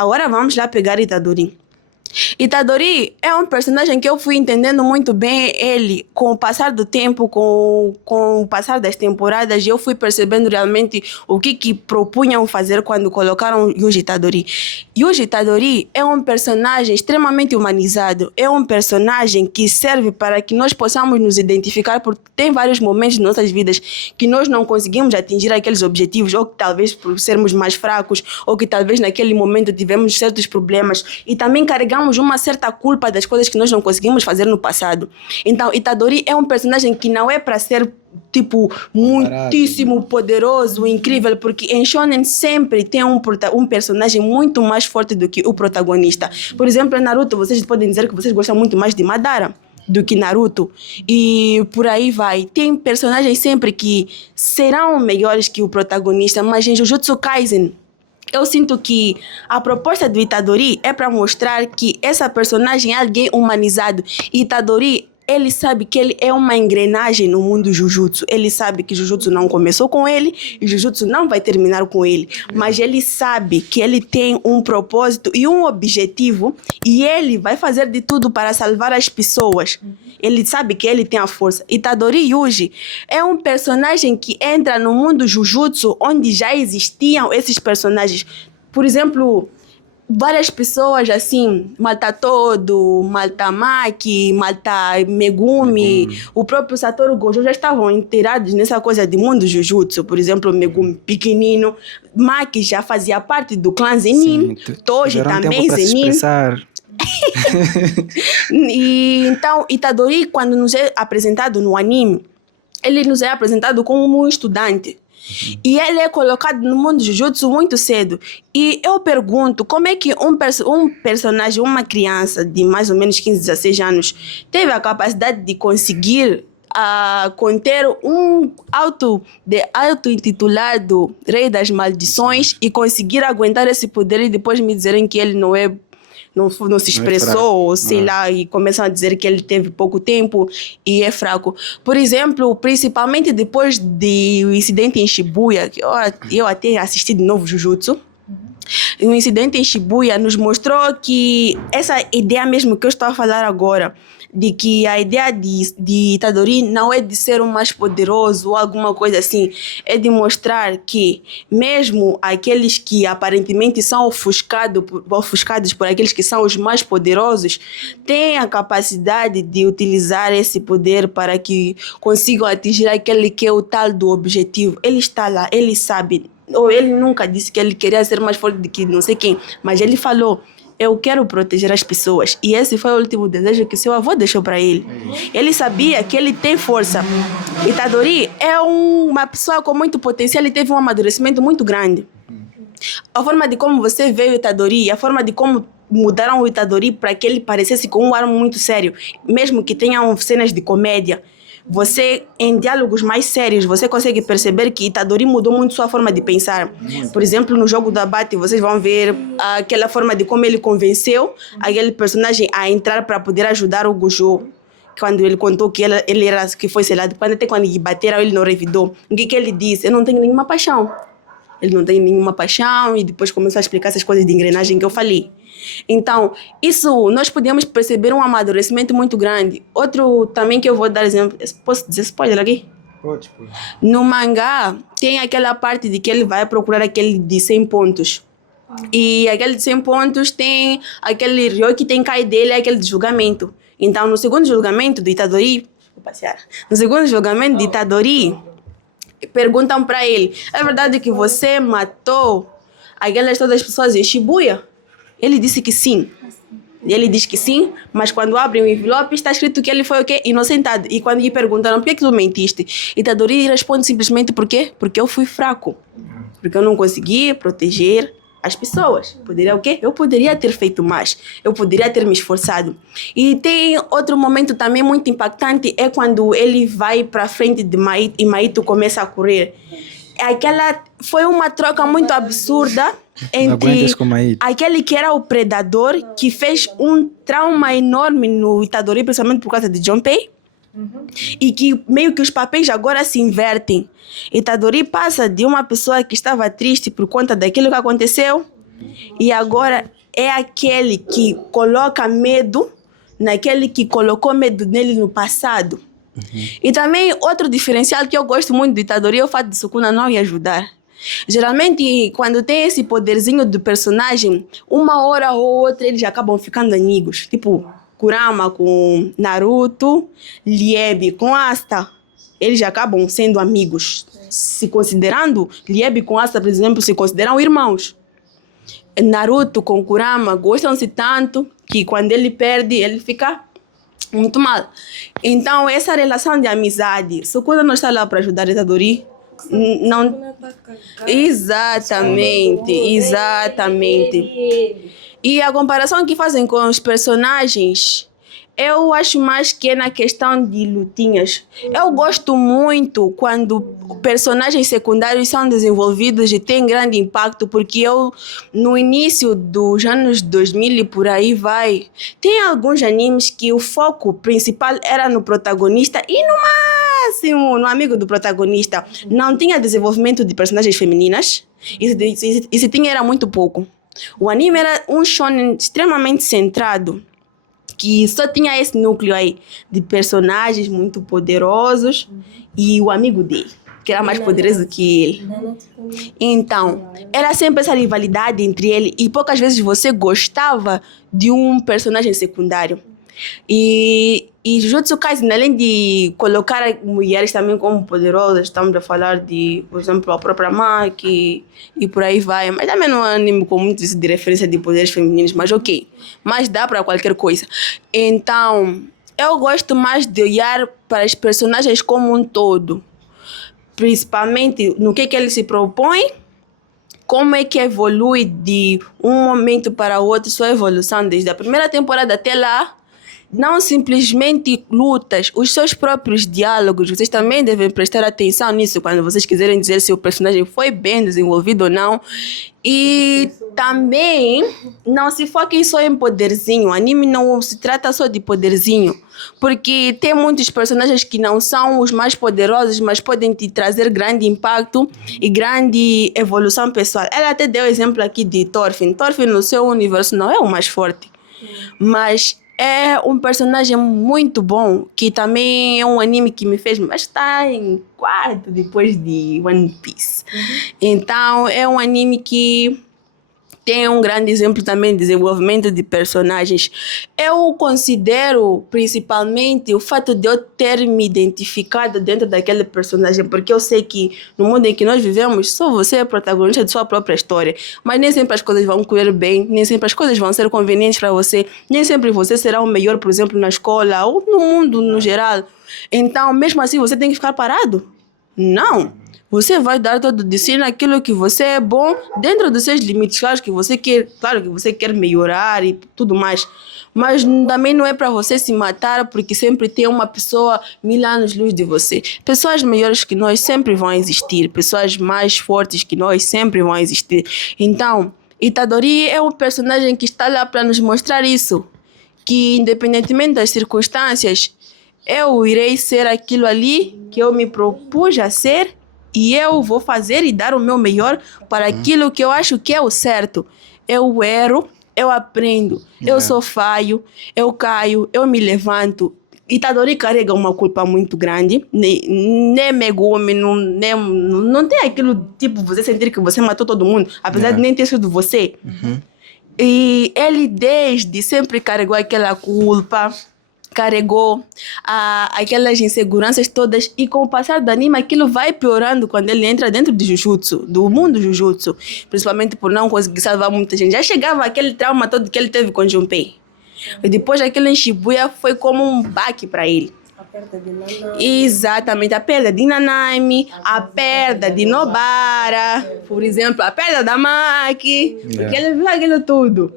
Agora vamos lá pegar Itadori. Itadori é um personagem que eu fui entendendo muito bem ele com o passar do tempo, com o passar das temporadas, eu fui percebendo realmente o que propunham fazer quando colocaram Yuji Itadori. Yuji Itadori é um personagem extremamente humanizado, é um personagem que serve para que nós possamos nos identificar, porque tem vários momentos de nossas vidas que nós não conseguimos atingir aqueles objetivos, ou que talvez por sermos mais fracos, ou que talvez naquele momento tivemos certos problemas, e também carregamos uma certa culpa das coisas que nós não conseguimos fazer no passado. Então, Itadori é um personagem que não é para ser tipo muitíssimo poderoso, incrível, porque em Shonen sempre tem um personagem muito mais forte do que o protagonista. Por exemplo, em Naruto, vocês podem dizer que vocês gostam muito mais de Madara do que Naruto, e por aí vai. Tem personagens sempre que serão melhores que o protagonista, mas em Jujutsu Kaisen eu sinto que a proposta do Itadori é para mostrar que essa personagem é alguém humanizado. E Itadori, ele sabe que ele é uma engrenagem no mundo Jujutsu. Ele sabe que Jujutsu não começou com ele e Jujutsu não vai terminar com ele. Mas ele sabe que ele tem um propósito e um objetivo e ele vai fazer de tudo para salvar as pessoas. Ele sabe que ele tem a força. Itadori Yuji é um personagem que entra no mundo Jujutsu onde já existiam esses personagens. Por exemplo, várias pessoas assim, Malta Todo, Malta Maki, Malta Megumi, o próprio Satoru Gojo já estavam inteirados nessa coisa de mundo Jujutsu. Por exemplo, Megumi pequenino, Maki já fazia parte do clã Zenin, Toji também Zenin. E então Itadori, quando nos é apresentado no anime, ele nos é apresentado como um estudante. E ele é colocado no mundo Jujutsu muito cedo. E eu pergunto, como é que um personagem, uma criança de mais ou menos 15, 16 anos, teve a capacidade de conseguir conter um auto-intitulado Rei das Maldições e conseguir aguentar esse poder e depois me dizerem que ele não se expressou, ou sei lá, e começam a dizer que ele teve pouco tempo e é fraco. Por exemplo, principalmente depois do incidente em Shibuya, que eu até assisti de novo Jujutsu, o incidente em Shibuya nos mostrou que essa ideia mesmo que eu estou a falar agora, de que a ideia de Itadori não é de ser o mais poderoso ou alguma coisa assim, é de mostrar que mesmo aqueles que aparentemente são ofuscados por aqueles que são os mais poderosos, têm a capacidade de utilizar esse poder para que consigam atingir aquele que é o tal do objetivo. Ele está lá, ele sabe, ou ele nunca disse que ele queria ser mais forte do que não sei quem, mas ele falou: eu quero proteger as pessoas. E esse foi o último desejo que seu avô deixou para ele. Ele sabia que ele tem força. Itadori é uma pessoa com muito potencial e teve um amadurecimento muito grande. A forma de como você vê o Itadori, a forma de como mudaram o Itadori para que ele parecesse com um ar muito sério, mesmo que tenham cenas de comédia, você, em diálogos mais sérios, você consegue perceber que Itadori mudou muito sua forma de pensar. Por exemplo, no jogo do abate, vocês vão ver aquela forma de como ele convenceu aquele personagem a entrar para poder ajudar o Gojo. Quando ele contou que ele era que foi selado, até quando lhe bateram, ele não revidou. O que ele disse? Eu não tenho nenhuma paixão. Ele não tem nenhuma paixão, e depois começou a explicar essas coisas de engrenagem que eu falei. Então, isso nós podemos perceber um amadurecimento muito grande. Outro também que eu vou dar exemplo, posso dizer spoiler aqui? Pode. No mangá tem aquela parte de que ele vai procurar aquele de 100 pontos. E aquele de 100 pontos tem aquele Ryo que tem cai dele, aquele de julgamento. Então, no segundo julgamento do Itadori, perguntam para ele: é verdade que você matou aquelas todas as pessoas em Shibuya? Ele disse que sim. Ele diz que sim, mas quando abre o envelope está escrito que ele foi o quê? Inocentado. E quando lhe perguntaram: por que tu mentiste? Itadori responde simplesmente: por quê? Porque eu fui fraco. Porque eu não consegui proteger as pessoas. Poderia o quê? Eu poderia ter feito mais. Eu poderia ter me esforçado. E tem outro momento também muito impactante, é quando ele vai para frente de Mahito e Mahito começa a correr. Foi uma troca muito absurda entre aquele que era o predador, que fez um trauma enorme no Itadori, principalmente por causa de Junpei, e que meio que os papéis agora se invertem. Itadori passa de uma pessoa que estava triste por conta daquilo que aconteceu E agora é aquele que coloca medo naquele que colocou medo nele no passado. E também outro diferencial que eu gosto muito de Itadori é o fato de Sukuna não ir ajudar. Geralmente, quando tem esse poderzinho do personagem, uma hora ou outra eles acabam ficando amigos. Tipo, Kurama com Naruto, Liebe com Asta. Eles acabam sendo amigos. Se considerando, Liebe com Asta, por exemplo, se consideram irmãos. Naruto com Kurama gostam-se tanto que quando ele perde, ele fica muito mal. Então, essa relação de amizade, Sukuna não está lá para ajudar Itadori. Não. Exatamente, exatamente. E a comparação que fazem com os personagens, eu acho mais que é na questão de lutinhas. Eu gosto muito quando personagens secundários são desenvolvidos e têm grande impacto, porque eu, no início dos anos 2000 e por aí vai, tem alguns animes que o foco principal era no protagonista e no máximo no amigo do protagonista. Não tinha desenvolvimento de personagens femininas, e se tinha era muito pouco. O anime era um shonen extremamente centrado, que só tinha esse núcleo aí de personagens muito poderosos e o amigo dele, que era mais poderoso que ele. Então, era sempre essa rivalidade entre ele e poucas vezes você gostava de um personagem secundário. E Jujutsu Kaisen, além de colocar mulheres também como poderosas, estamos a falar de, por exemplo, a própria Maki e por aí vai, mas também não é um anime com muito isso de referência de poderes femininos, mas ok, mas dá para qualquer coisa. Então, eu gosto mais de olhar para os personagens como um todo, principalmente no que ele se propõe, como é que evolui de um momento para outro, sua evolução desde a primeira temporada até lá. Não simplesmente lutas, os seus próprios diálogos, vocês também devem prestar atenção nisso quando vocês quiserem dizer se o personagem foi bem desenvolvido ou não. E também não se foquem só em poderzinho, o anime não se trata só de poderzinho, porque tem muitos personagens que não são os mais poderosos, mas podem te trazer grande impacto e grande evolução pessoal. Ela até deu exemplo aqui de Thorfinn. Thorfinn no seu universo não é o mais forte, mas é um personagem muito bom, que também é um anime que me fez, mas está em quarto depois de One Piece. Então, é um anime que tem um grande exemplo também de desenvolvimento de personagens. Eu considero principalmente o fato de eu ter me identificado dentro daquele personagem, porque eu sei que no mundo em que nós vivemos, só você é protagonista de sua própria história. Mas nem sempre as coisas vão correr bem, nem sempre as coisas vão ser convenientes para você, nem sempre você será o melhor, por exemplo, na escola ou no mundo no geral. Então, mesmo assim, você tem que ficar parado? Não. Você vai dar todo de si naquilo que você é bom, dentro dos seus limites, claro que você quer melhorar e tudo mais. Mas também não é para você se matar, porque sempre tem uma pessoa 1000 anos-luz de você. Pessoas melhores que nós sempre vão existir, pessoas mais fortes que nós sempre vão existir. Então, Itadori é um personagem que está lá para nos mostrar isso, que independentemente das circunstâncias, eu irei ser aquilo ali que eu me propus a ser, e eu vou fazer e dar o meu melhor para aquilo que eu acho que é o certo. Eu erro, eu aprendo, eu sou falho, eu caio, eu me levanto. Itadori carrega uma culpa muito grande, nem Megumi, não tem aquilo tipo você sentir que você matou todo mundo, apesar de nem ter sido você. E ele desde sempre carregou aquela culpa, carregou aquelas inseguranças todas, e com o passar do anime aquilo vai piorando quando ele entra dentro de Jujutsu, do mundo Jujutsu, principalmente por não conseguir salvar muita gente. Já chegava aquele trauma todo que ele teve com Junpei, e depois aquilo em Shibuya foi como um baque para ele. A perda de Nanami. Exatamente, a perda de Nanami, a perda de Nobara, por exemplo, a perda da Maki, porque ele viu aquilo tudo.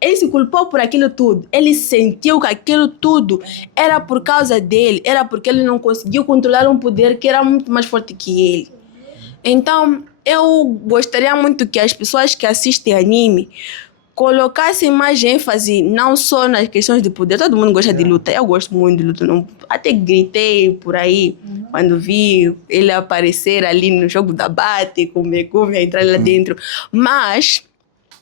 Ele se culpou por aquilo tudo. Ele sentiu que aquilo tudo era por causa dele. Era porque ele não conseguiu controlar um poder que era muito mais forte que ele. Então, eu gostaria muito que as pessoas que assistem anime colocassem mais ênfase não só nas questões de poder. Todo mundo gosta de luta. Eu gosto muito de luta. Não, até gritei por aí quando vi ele aparecer ali no jogo da Bate com o Megumi, entrar lá dentro. Mas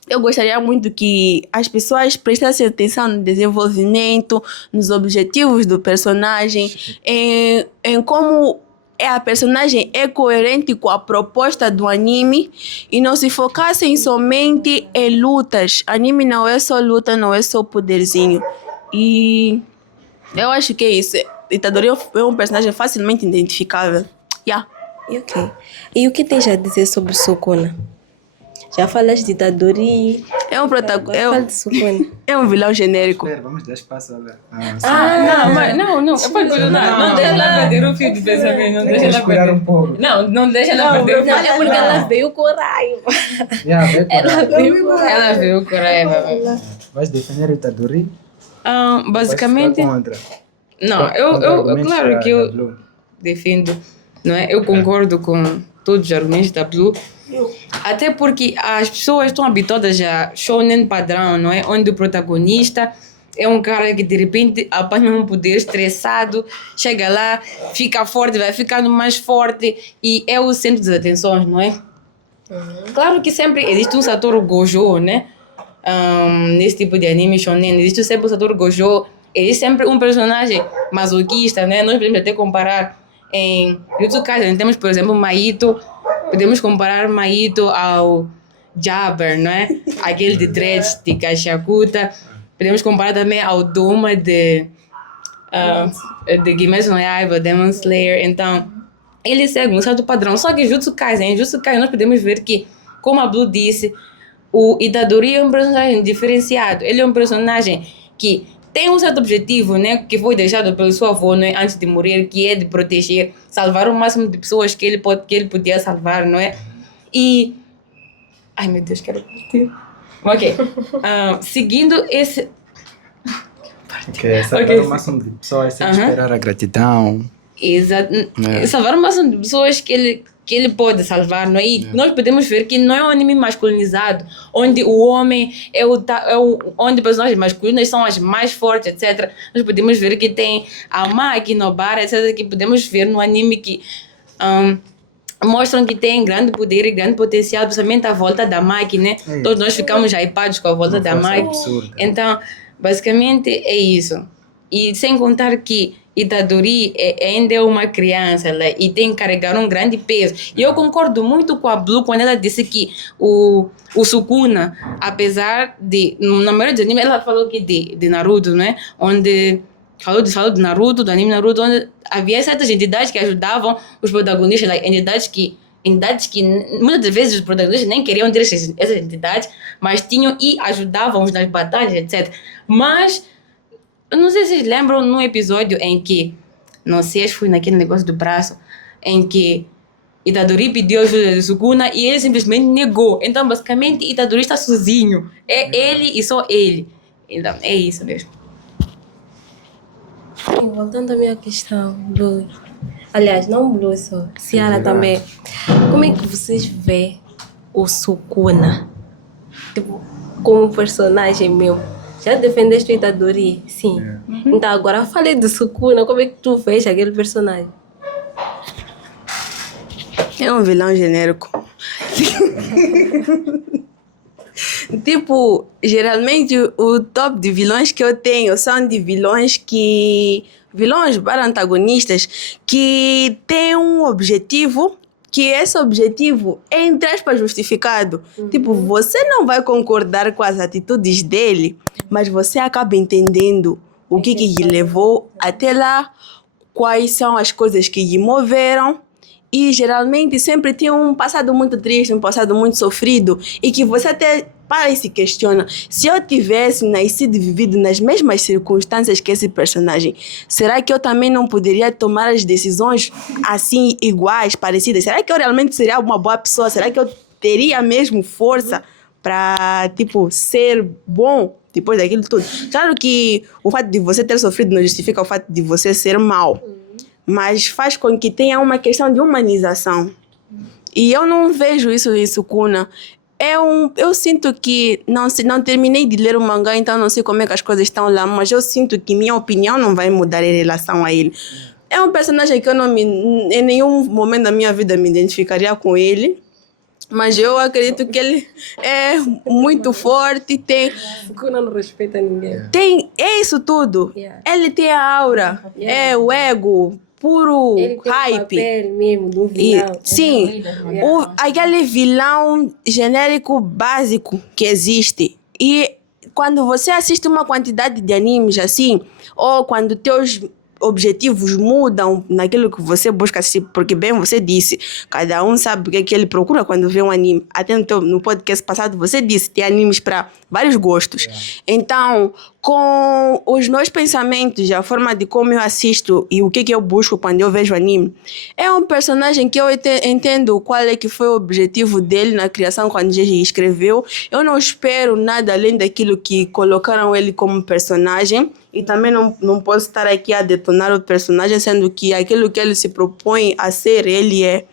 eu gostaria muito que as pessoas prestassem atenção no desenvolvimento, nos objetivos do personagem, em como a personagem é coerente com a proposta do anime e não se focassem somente em lutas. Anime não é só luta, não é só poderzinho. E eu acho que é isso. Itadori é um personagem facilmente identificável. Yeah. E ok. E o que tens a dizer sobre Sukuna? Já falaste de Itadori. É um protagonista. Fala de Sukuna. É um vilão genérico. Espera, vamos dar espaço agora. Não, mas não. É para continuar. Não deixa ela perder o fio de pensamento. Não deixa Vamos ela esperar perder. um pouco. Não deixa ela perder o Não, fio. é porque ela veio com raiva. Ela veio com raiva. Ela veio com raiva. Vais defender o Itadori? Basicamente, Vais ficar contra? não, Contra eu argumentos claro da que eu Blue. defendo, não é? Eu concordo com todos os argumentos da Blue, até porque as pessoas estão habituadas a shonen padrão, não é? Onde o protagonista é um cara que de repente apanha um poder estressado, chega lá, fica forte, vai ficando mais forte e é o centro das atenções, não é? Claro que sempre existe um Satoru Gojo, né? Nesse tipo de anime shonen, existe sempre um Satoru Gojo, existe sempre um personagem masoquista, né? Nós podemos até comparar em Jujutsu Kaisen, temos, por exemplo, Maito, podemos comparar Maito ao Jabber, não é? Aquele de dreads, de Kashakuta. Podemos comparar também ao Doma de Kimetsu no Yaiba, Demon Slayer. Então, ele segue um certo padrão. Só que em Jujutsu Kaisen nós podemos ver que, como a Blue disse, o Itadori é um personagem diferenciado. Ele é um personagem que tem um certo objetivo, né, que foi deixado pelo seu avô, né, antes de morrer, que é de proteger, salvar o máximo de pessoas que ele podia salvar, não é? E... Ai, meu Deus, quero partir. Ok. Seguindo esse... Salvar o máximo de pessoas sem esperar a gratidão. Exato. Salvar o máximo de pessoas que ele pode salvar, não é? E nós podemos ver que não é um anime masculinizado, onde o homem onde personagens masculinos são as mais fortes, etc. Nós podemos ver que tem a Maki, Nobara, etc. Que podemos ver no anime que mostram que tem grande poder e grande potencial, principalmente à volta da Maki, né? Todos nós ficamos hypados com a volta da Maki. Então, basicamente é isso. E sem contar que Itadori ainda é uma criança e tem que carregar um grande peso. E eu concordo muito com a Blue quando ela disse que o Sukuna, apesar de... Na maioria dos animes, ela falou que de Naruto, né? Onde... Falou de Naruto, do anime Naruto, onde havia certas entidades que ajudavam os protagonistas, entidades que muitas das vezes os protagonistas nem queriam ter essas entidades, mas tinham e ajudavam-os nas batalhas, etc. Mas... Eu não sei se vocês lembram num episódio em que, não sei se foi naquele negócio do braço, em que Itadori pediu ajuda de Sukuna e ele simplesmente negou. Então, basicamente, Itadori está sozinho. É ele e só ele. Então, é isso mesmo. Voltando à minha questão, Blue. Aliás, não Blue só, Ciara também. Como é que vocês veem o Sukuna? Tipo, como personagem meu? Já defendeste o Itadori? Sim. Então agora falei do Sukuna, como é que tu vês aquele personagem? É um vilão genérico. Tipo, geralmente o top de vilões que eu tenho são de vilões para antagonistas que têm um objetivo, que esse objetivo é, entre aspas, justificado. Tipo, você não vai concordar com as atitudes dele, mas você acaba entendendo o que lhe levou até lá, quais são as coisas que lhe moveram. E geralmente sempre tem um passado muito triste, um passado muito sofrido, e que você até para e se questiona: se eu tivesse nascido e vivido nas mesmas circunstâncias que esse personagem, será que eu também não poderia tomar as decisões assim, iguais, parecidas? Será que eu realmente seria uma boa pessoa? Será que eu teria mesmo força para, tipo, ser bom depois daquilo tudo? Claro que o fato de você ter sofrido não justifica o fato de você ser mau, mas faz com que tenha uma questão de humanização. E eu não vejo isso em Sukuna. Eu sinto que não terminei de ler o mangá, então não sei como é que as coisas estão lá, mas eu sinto que minha opinião não vai mudar em relação a ele. É um personagem que eu em nenhum momento da minha vida me identificaria com ele. Mas eu acredito que ele é muito forte, Sukuna não respeita ninguém. é isso tudo. Yeah. Ele tem a aura, é o ego, puro Ele tem o hype. papel mesmo do E, vilão. sim, aquele vilão genérico básico que existe. E quando você assiste uma quantidade de animes assim, ou quando teus objetivos mudam naquilo que você busca assistir, porque bem você disse, cada um sabe o que é que ele procura quando vê um anime. Até no podcast passado você disse, tem animes para vários gostos. Então, com os meus pensamentos, a forma de como eu assisto e o que eu busco quando eu vejo anime, é um personagem que eu entendo qual é que foi o objetivo dele na criação quando ele escreveu. Eu não espero nada além daquilo que colocaram ele como personagem. E também não posso estar aqui a detonar o personagem, sendo que aquilo que ele se propõe a ser, ele é.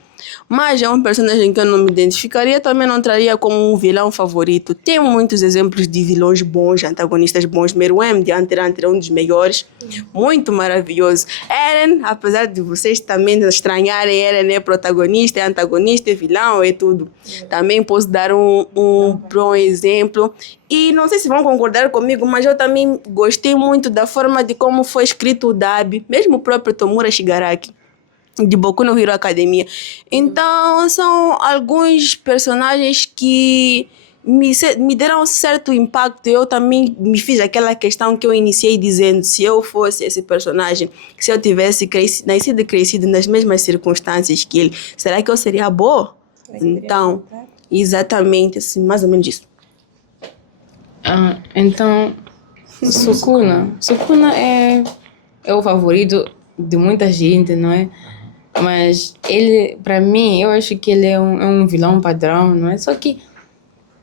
Mas é um personagem que eu não me identificaria, também não traria como um vilão favorito. Tem muitos exemplos de vilões bons, antagonistas bons. Meruem de Hunter x Hunter é um dos melhores, muito maravilhoso. Eren, apesar de vocês também estranharem, Eren é protagonista, é antagonista, é vilão, é tudo. Também posso dar um bom exemplo. E não sei se vão concordar comigo, mas eu também gostei muito da forma de como foi escrito o Dabi, mesmo o próprio Tomura Shigaraki, de Boku no Hero Academia. Então, são alguns personagens que me deram um certo impacto. Eu também me fiz aquela questão que eu iniciei dizendo, se eu fosse esse personagem, se eu tivesse nascido e crescido nas mesmas circunstâncias que ele, será que eu seria boa? Então, exatamente, assim, mais ou menos isso. Então, Sukuna é o favorito de muita gente, não é? Mas ele, para mim, eu acho que ele é um vilão padrão, não é? Só que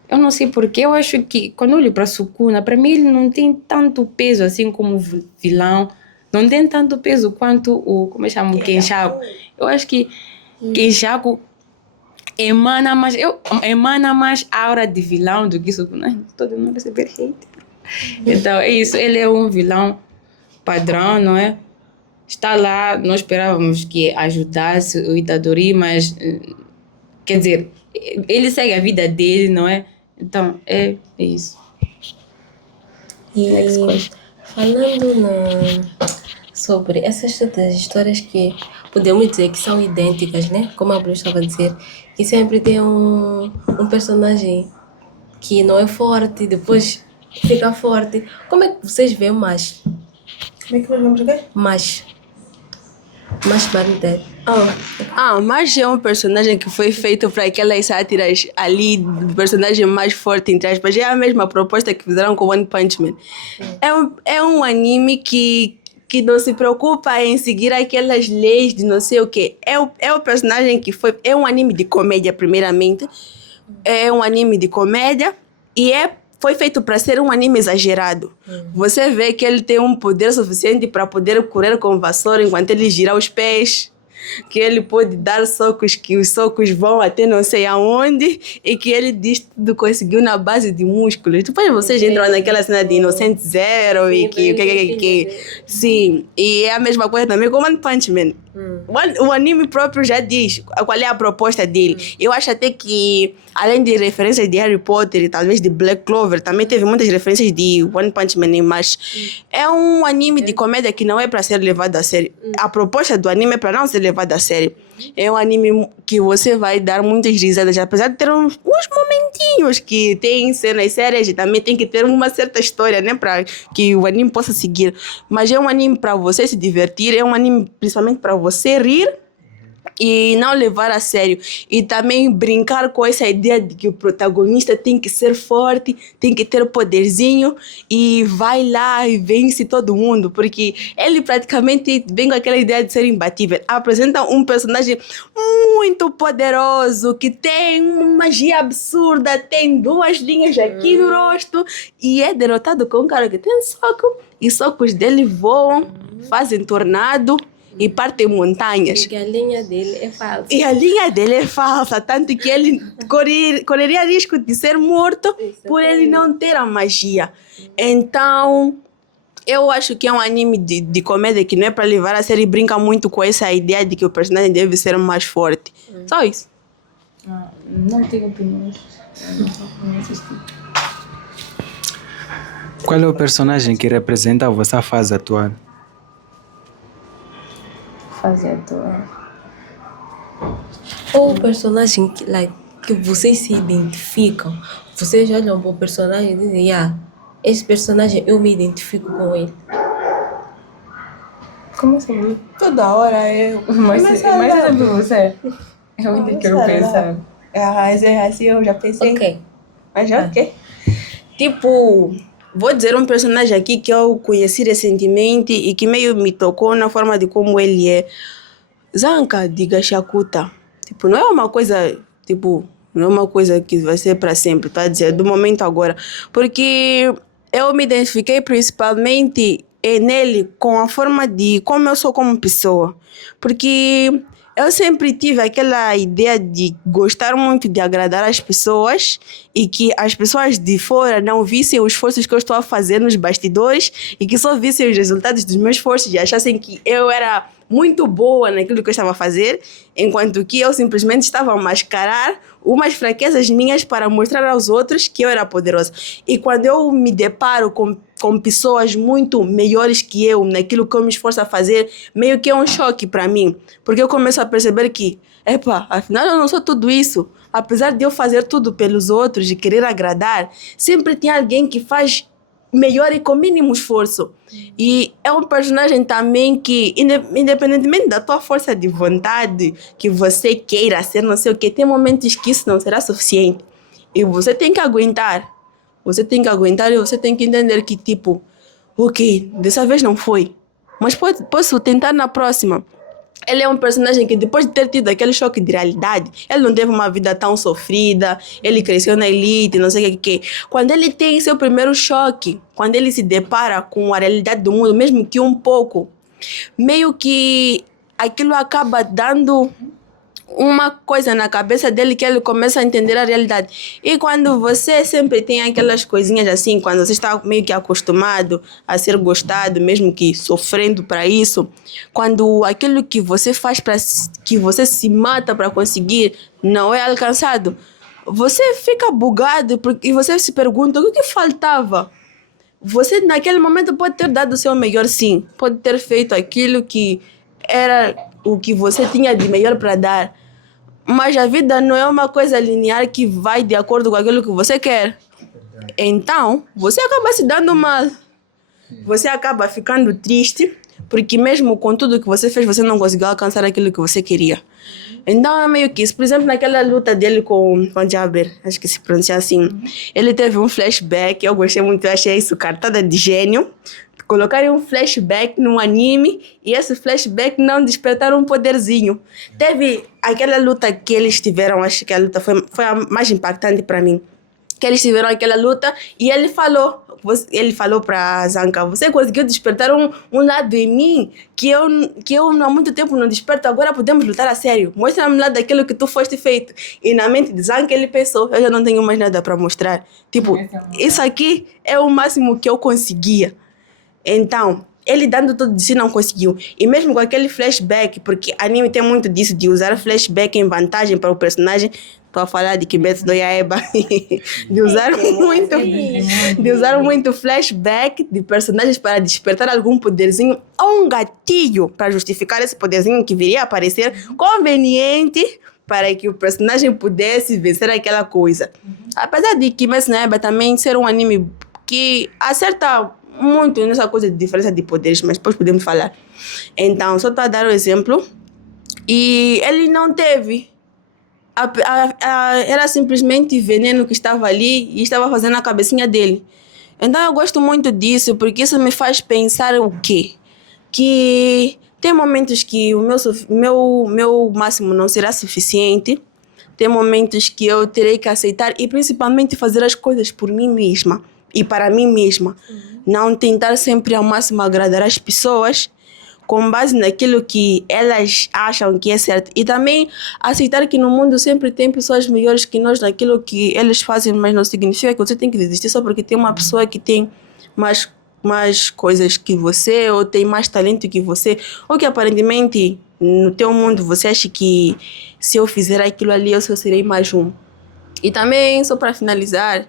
eu não sei porquê, eu acho que quando eu olho para Sukuna, para mim ele não tem tanto peso assim como vilão, não tem tanto peso quanto o, como eu chamo, Kenshako. Eu acho que Kenshako emana mais aura de vilão do que Sukuna. Todo mundo receber hate. Então é isso, ele é um vilão padrão, não é? Está lá, nós esperávamos que ajudasse o Itadori, mas quer dizer, ele segue a vida dele, não é? Então é isso. E falando sobre essas todas histórias que podemos dizer que são idênticas, né? Como a Bruno estava a dizer, que sempre tem um personagem que não é forte, depois fica forte. Como é que vocês veem mais? Como é que nós vamos jogar? Mais Barudé. Mas é um personagem que foi feito para aquelas sátiras ali, do personagem mais forte, entre aspas. É a mesma proposta que fizeram com One Punch Man. É um anime que não se preocupa em seguir aquelas leis de não sei o quê. É o personagem que foi... É um anime de comédia, primeiramente. É um anime de comédia e foi feito para ser um anime exagerado. Você vê que ele tem um poder suficiente para poder correr com vassoura enquanto ele gira os pés, que ele pode dar socos, que os socos vão até não sei aonde, e que ele diz tudo conseguiu na base de músculos. Depois vocês entram naquela cena de Inocente Zero e que... Sim, e é a mesma coisa também com One Punch Man. O anime próprio já diz qual é a proposta dele. Eu acho até que, além de referências de Harry Potter e talvez de Black Clover, também teve muitas referências de One Punch Man, mas é um anime de comédia que não é para ser levado a sério. A proposta do anime é para não ser levado a sério. É um anime que você vai dar muitas risadas, apesar de ter uns momentinhos que tem cenas sérias e também tem que ter uma certa história, né, para que o anime possa seguir. Mas é um anime para você se divertir, é um anime principalmente para você rir e não levar a sério. E também brincar com essa ideia de que o protagonista tem que ser forte, tem que ter poderzinho e vai lá e vence todo mundo, porque ele praticamente vem com aquela ideia de ser imbatível. Apresenta um personagem muito poderoso, que tem uma magia absurda, tem 2 linhas aqui no rosto e é derrotado com um cara que tem soco e socos dele voam, fazem tornado e partem montanhas. E a linha dele é falsa. E a linha dele é falsa, tanto que ele correria risco de ser morto por ele não ter a magia. Então, eu acho que é um anime de comédia que não é para levar a sério e brinca muito com essa ideia de que o personagem deve ser mais forte. Só isso. Não tenho opiniões. Não assisti. Qual é o personagem que representa a vossa fase atual? Fazer atual. Ou o personagem que vocês se identificam. Vocês olham para o personagem e dizem, esse personagem eu me identifico com ele. Como assim? Toda hora eu. Mas sobre você. Eu ainda quero pensar. Assim eu já pensei. Ok. Mas já ok. Tipo, vou dizer um personagem aqui que eu conheci recentemente e que meio me tocou na forma de como ele é. Zanka de Gachakuta. Tipo, não é uma coisa, não é uma coisa que vai ser para sempre, tá a dizer, do momento agora. Porque eu me identifiquei principalmente nele com a forma de como eu sou como pessoa. Porque eu sempre tive aquela ideia de gostar muito de agradar as pessoas e que as pessoas de fora não vissem os esforços que eu estou a fazer nos bastidores e que só vissem os resultados dos meus esforços e achassem que eu era muito boa naquilo que eu estava a fazer, enquanto que eu simplesmente estava a mascarar umas fraquezas minhas para mostrar aos outros que eu era poderosa. E quando eu me deparo com pessoas muito melhores que eu naquilo que eu me esforço a fazer, meio que é um choque para mim, porque eu começo a perceber que, afinal eu não sou tudo isso. Apesar de eu fazer tudo pelos outros e querer agradar, sempre tem alguém que faz melhor e com mínimo esforço. E é um personagem também que, independentemente da tua força de vontade, que você queira ser não sei o que, tem momentos que isso não será suficiente. E você tem que aguentar. Você tem que aguentar e você tem que entender que, tipo, ok, dessa vez não foi, mas posso tentar na próxima. Ele é um personagem que depois de ter tido aquele choque de realidade, ele não teve uma vida tão sofrida, ele cresceu na elite, não sei o que. Quando ele tem seu primeiro choque, quando ele se depara com a realidade do mundo, mesmo que um pouco, meio que aquilo acaba dando uma coisa na cabeça dele que ele começa a entender a realidade. E quando você sempre tem aquelas coisinhas assim, quando você está meio que acostumado a ser gostado, mesmo que sofrendo para isso, quando aquilo que você faz que você se mata para conseguir não é alcançado, você fica bugado e você se pergunta o que faltava. Você naquele momento pode ter dado o seu melhor, sim, pode ter feito aquilo que era o que você tinha de melhor para dar. Mas a vida não é uma coisa linear que vai de acordo com aquilo que você quer. Então, você acaba se dando mal. Você acaba ficando triste, porque mesmo com tudo que você fez, você não conseguiu alcançar aquilo que você queria. Então é meio que isso. Por exemplo, naquela luta dele com Jabber, acho que se pronuncia assim, ele teve um flashback, eu gostei muito, eu achei isso cartada de gênio. Colocarem um flashback num anime e esse flashback não despertaram um poderzinho. Teve aquela luta que eles tiveram, acho que a luta foi a mais impactante para mim. Que eles tiveram aquela luta e ele falou para Zanka, você conseguiu despertar um lado em mim que eu há muito tempo não desperto, agora podemos lutar a sério. Mostra-me lá daquilo que tu foste feito. E na mente de Zanka ele pensou, eu já não tenho mais nada para mostrar. Tipo, isso aqui é o máximo que eu conseguia. Então, ele dando tudo de si não conseguiu. E mesmo com aquele flashback, porque anime tem muito disso, de usar flashback em vantagem para o personagem. Estou a falar de Kimetsu no Yaiba. de usar muito flashback de personagens para despertar algum poderzinho ou um gatilho para justificar esse poderzinho que viria a aparecer conveniente para que o personagem pudesse vencer aquela coisa. Apesar de Kimetsu no Yaiba também ser um anime que acerta muito nessa coisa de diferença de poderes, mas depois podemos falar. Então, só estou a dar o exemplo. E ele não teve. Era simplesmente veneno que estava ali e estava fazendo a cabecinha dele. Então, eu gosto muito disso, porque isso me faz pensar o quê? Que tem momentos que o meu máximo não será suficiente. Tem momentos que eu terei que aceitar e principalmente fazer as coisas por mim mesma e para mim mesma. Não tentar sempre ao máximo agradar as pessoas com base naquilo que elas acham que é certo. E também aceitar que no mundo sempre tem pessoas melhores que nós naquilo que eles fazem, mas não significa que você tem que desistir só porque tem uma pessoa que tem mais coisas que você, ou tem mais talento que você, ou que aparentemente No teu mundo, você acha que se eu fizer aquilo ali, eu só serei mais um. E também, só para finalizar,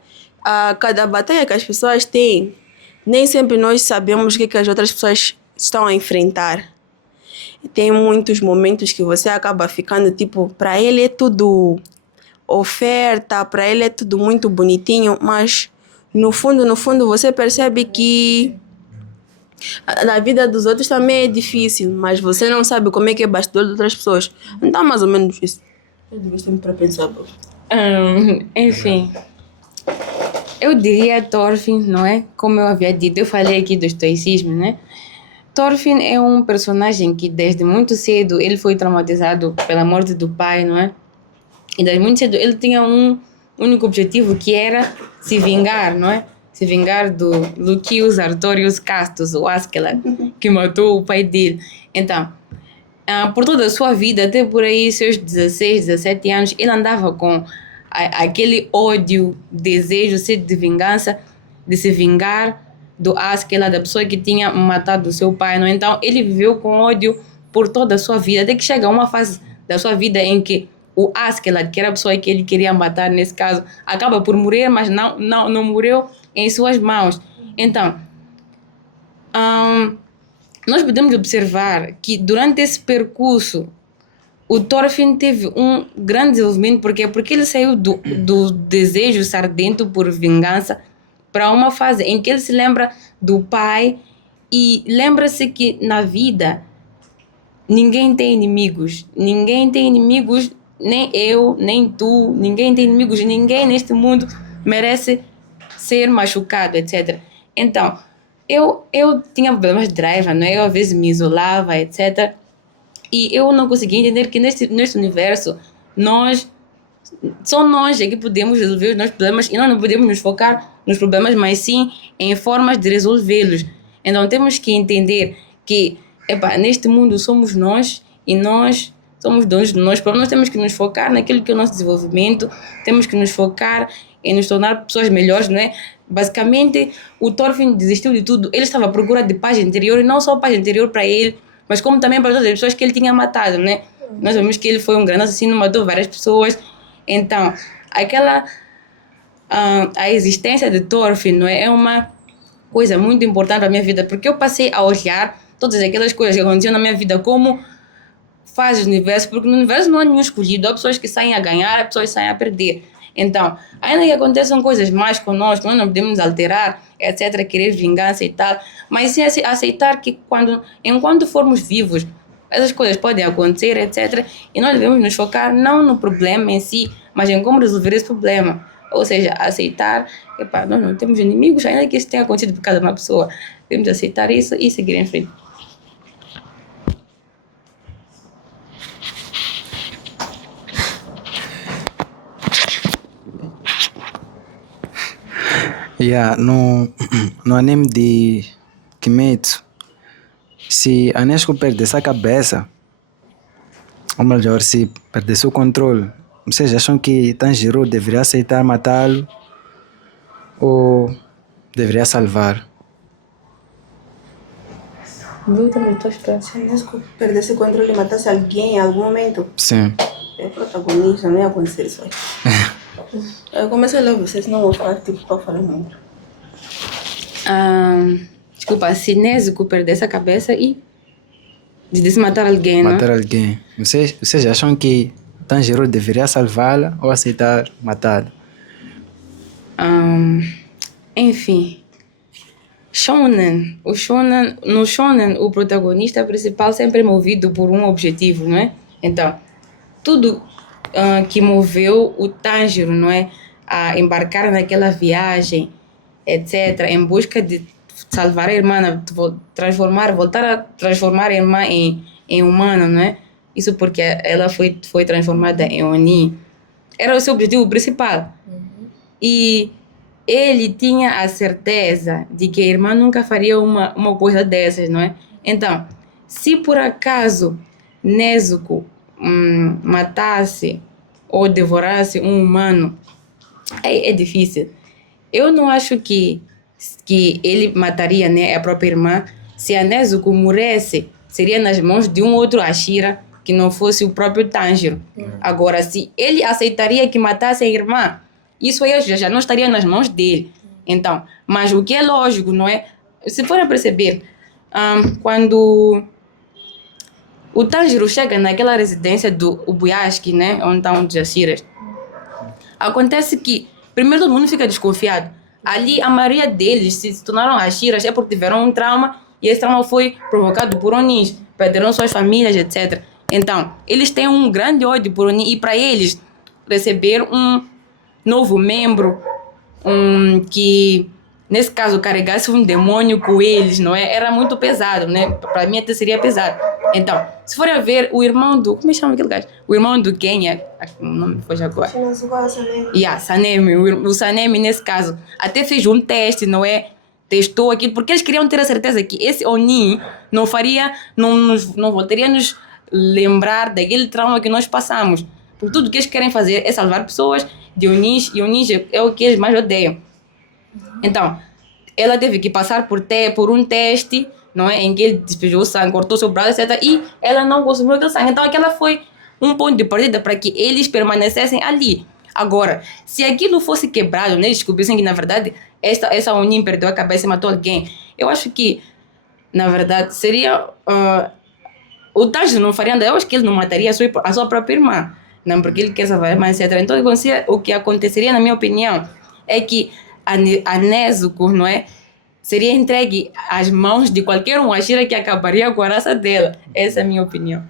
cada batalha que as pessoas têm, nem sempre nós sabemos o que as outras pessoas estão a enfrentar. Tem muitos momentos que você acaba ficando tipo, para ele é tudo oferta, para ele é tudo muito bonitinho, mas no fundo você percebe que na vida dos outros também é difícil, mas você não sabe como é que é bastidor de outras pessoas. Então, mais ou menos isso. Eu devia ter para pensar. Enfim, eu diria Thorfinn, não é? Como eu havia dito, eu falei aqui do estoicismo, né? Thorfinn é um personagem que desde muito cedo ele foi traumatizado pela morte do pai, não é? E desde muito cedo ele tinha um único objetivo que era se vingar, não é? Se vingar do Lucius Artorius Castus, o Askeladd, que matou o pai dele. Então, por toda a sua vida, até por aí seus 16, 17 anos, ele andava com aquele ódio, desejo, sede de vingança, de se vingar do Askeladd, da pessoa que tinha matado o seu pai. Não? Então, ele viveu com ódio por toda a sua vida, até que chega uma fase da sua vida em que o Askeladd, que era a pessoa que ele queria matar nesse caso, acaba por morrer, mas não morreu em suas mãos. Então, nós podemos observar que durante esse percurso o Thorfinn teve um grande desenvolvimento. Por quê? Porque ele saiu do desejo sardento por vingança para uma fase em que ele se lembra do pai e lembra-se que na vida ninguém tem inimigos. Ninguém tem inimigos, nem eu, nem tu. Ninguém tem inimigos. Ninguém neste mundo merece ser machucado, etc. Então, eu tinha problemas de raiva, não é? Eu às vezes me isolava, etc. E eu não conseguia entender que neste universo só nós é que podemos resolver os nossos problemas e nós não podemos nos focar nos problemas, mas sim em formas de resolvê-los. Então temos que entender que neste mundo somos nós e nós somos donos de nós próprios. Nós temos que nos focar naquilo que é o nosso desenvolvimento, temos que nos focar em nos tornar pessoas melhores, não é? Basicamente, o Thorfinn desistiu de tudo. Ele estava à procura de paz interior, e não só paz interior para ele, mas como também para todas as pessoas que ele tinha matado, né? Nós sabemos que ele foi um grande assassino, matou várias pessoas. Então, a existência de Thorfinn, não é uma coisa muito importante para a minha vida, porque eu passei a olhar todas aquelas coisas que aconteciam na minha vida como fases do universo, porque no universo não há nenhum escolhido, há pessoas que saem a ganhar, há pessoas que saem a perder. Então, ainda que aconteçam coisas mais conosco, nós não podemos alterar, etc., querer vingança e tal, mas sim aceitar que enquanto formos vivos, essas coisas podem acontecer, etc., e nós devemos nos focar não no problema em si, mas em como resolver esse problema. Ou seja, aceitar que nós não temos inimigos, ainda que isso tenha acontecido por causa de uma pessoa. Devemos aceitar isso e seguir em frente. No anime de Kimetsu, se a Nezuko perdesse a cabeça, ou melhor, se perdesse o controle, vocês acham que Tanjiro deveria aceitar matá-lo ou deveria salvar? Luta, me estou esperando. Se a Nesco perdesse o controle e matasse alguém em algum momento, Sim. é protagonista, não ia acontecer isso aí. Eu comecei a ler vocês, não vou falar tipo para falar muito. Desculpa, se Nezuko perdesse a cabeça e decidisse matar alguém, não? Matar alguém. Vocês acham que Tanjiro deveria salvá-la ou aceitar matá-la? Enfim, no Shonen, o protagonista principal sempre é movido por um objetivo, não é? Então, tudo que moveu o Tanjiro, não é? A embarcar naquela viagem, etc., em busca de salvar a irmã, voltar a transformar a irmã em humana, não é? Isso porque ela foi transformada em Oni. Era o seu objetivo principal. E ele tinha a certeza de que a irmã nunca faria uma coisa dessas, não é? Então, se por acaso Nezuko matasse ou devorasse um humano, é difícil. Eu não acho que ele mataria, né, a própria irmã se a Nezuko morresse seria nas mãos de um outro Ashira que não fosse o próprio Tanjiro. Agora, se ele aceitaria que matasse a irmã, isso aí já não estaria nas mãos dele. Então, mas o que é lógico, não é? Se for a perceber, quando o Tanjiro chega naquela residência do Ubuyashiki, né, onde estão os Ashiras, acontece que primeiro todo mundo fica desconfiado. Ali a maioria deles se tornaram Ashiras é porque tiveram um trauma e esse trauma foi provocado por Onins, perderam suas famílias, etc. Então, eles têm um grande ódio por Oni e para eles receber um novo membro que nesse caso carregasse um demônio com eles, não é? Era muito pesado, né? Para mim até seria pesado. Então, se for a ver o irmão do... Como é que chama aquele gajo? O irmão do Kenya, o nome foi agora. Sanemi. O Sanemi, nesse caso, até fez um teste, não é? Testou aquilo, porque eles queriam ter a certeza que esse Oni não voltaria a nos lembrar daquele trauma que nós passamos. Porque tudo que eles querem fazer é salvar pessoas de Onis, e Onis é o que eles mais odeiam. Então, ela teve que passar por um teste, não é? Em que ele despejou sangue, cortou seu braço, etc. E ela não consumiu aquele sangue. Então, aquela foi um ponto de partida para que eles permanecessem ali. Agora, se aquilo fosse quebrado, né? Descobrissem que, na verdade, essa Onin perdeu a cabeça e matou alguém. Eu acho que, na verdade, seria... o Tanjiro não faria nada. Eu acho que ele não mataria a sua própria irmã. Não, porque ele quer salvar a irmã, etc. Então, o que aconteceria, na minha opinião, é que a Nezuko, não é? Seria entregue às mãos de qualquer um Ashira que acabaria com a raça dela. Essa é a minha opinião.